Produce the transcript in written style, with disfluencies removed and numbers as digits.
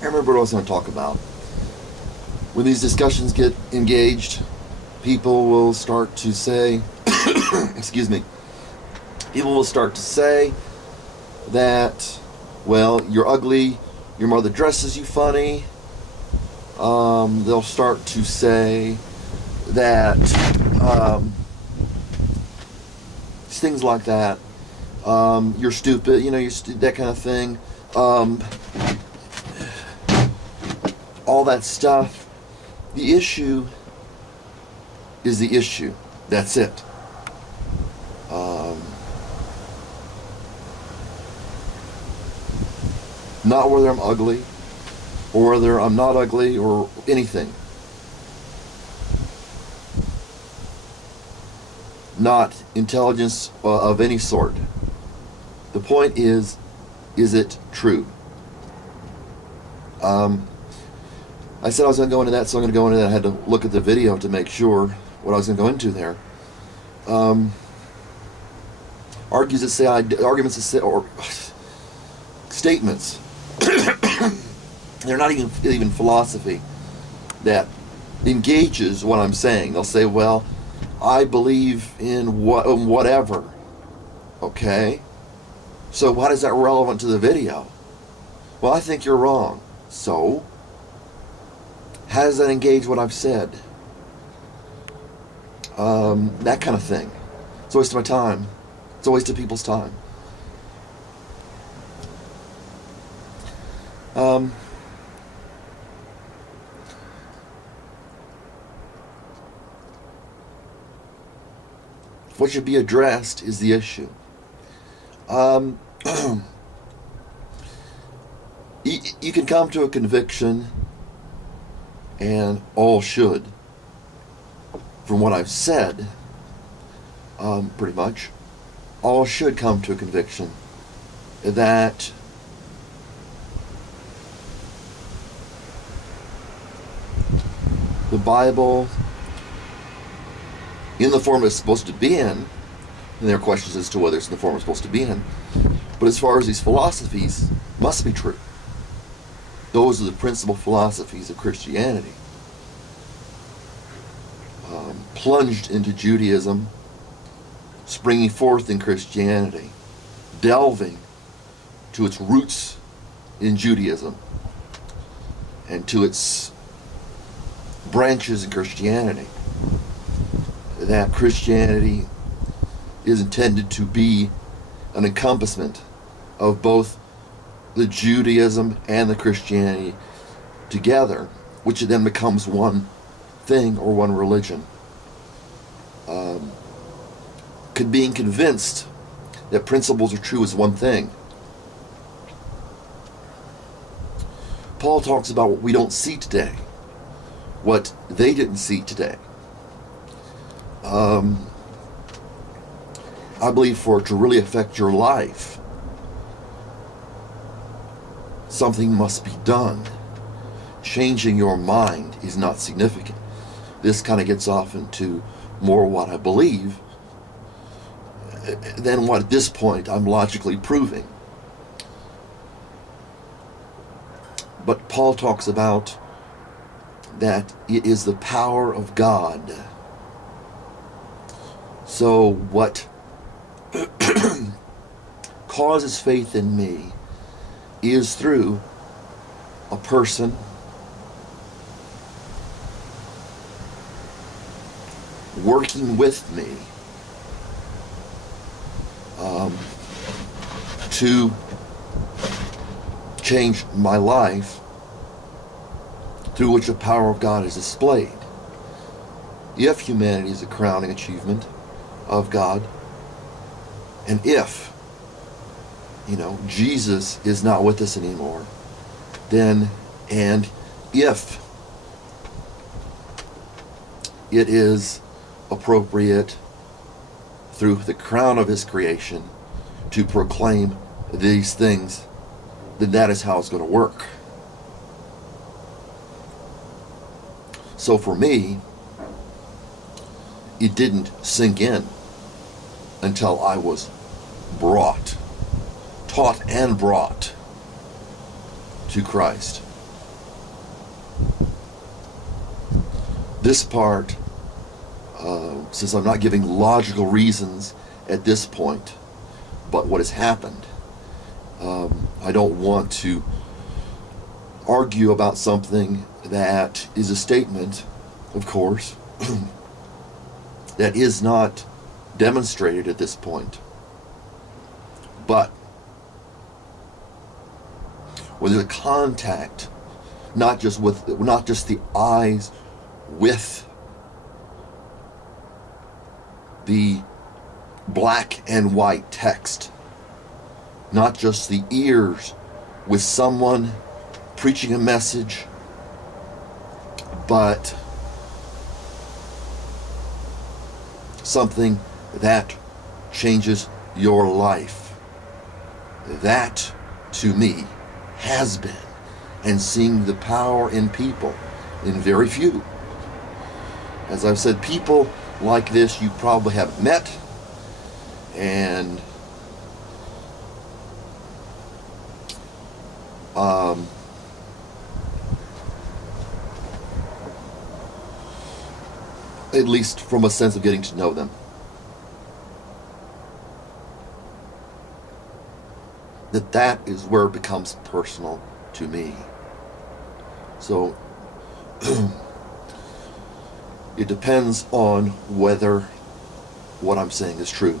I remember what I was going to talk about. When these discussions get engaged, people will start to say, excuse me, people will start to say that, well, you're ugly, your mother dresses you funny. They'll start to say that things like that. You're stupid, that kind of thing. All that stuff. The issue is the issue. That's it. Not whether I'm ugly, or whether I'm not ugly, or anything. Not intelligence of any sort. The point is it true? I said I was going to go into that, so I'm going to go into that. I had to look at the video to make sure what I was going to go into there. Arguments that say, or statements. They're not even philosophy that engages what I'm saying. They'll say, well, I believe in whatever. Okay? So why is that relevant to the video? Well, I think you're wrong. So? How does that engage what I've said? That kind of thing. It's a waste of my time. It's a waste of people's time. What should be addressed is the issue. You can come to a conviction, and all should, from what I've said, pretty much, all should come to a conviction that the Bible, in the form it's supposed to be in, and there are questions as to whether it's in the form it's supposed to be in, but as far as these philosophies, must be true. Those are the principal philosophies of Christianity. Plunged into Judaism, springing forth in Christianity, delving to its roots in Judaism and to its branches in Christianity. That Christianity is intended to be an encompassment of both the Judaism and the Christianity together, which then becomes one thing or one religion. Being convinced that principles are true is one thing. Paul talks about what we don't see today, what they didn't see today. I believe for it to really affect your life, something must be done. Changing your mind is not significant. This kind of gets off into more what I believe than what at this point I'm logically proving. But Paul talks about that it is the power of God. So what causes faith in me is through a person working with me to change my life, through which the power of God is displayed. If humanity is a crowning achievement of God, and if, Jesus is not with us anymore, then, and if it is appropriate through the crown of his creation to proclaim these things, then that is how it's going to work. So for me, it didn't sink in until I was taught and brought to Christ. This part, since I'm not giving logical reasons at this point, but what has happened, I don't want to argue about something that is a statement, of course, that is not demonstrated at this point. But when there's a contact, not just the eyes with the black and white text, not just the ears with someone preaching a message, but something that changes your life. That, to me, has been, and seeing the power in people, in very few. As I've said, people like this you probably have met, and at least from a sense of getting to know them. That is where it becomes personal to me. So it depends on whether what I'm saying is true.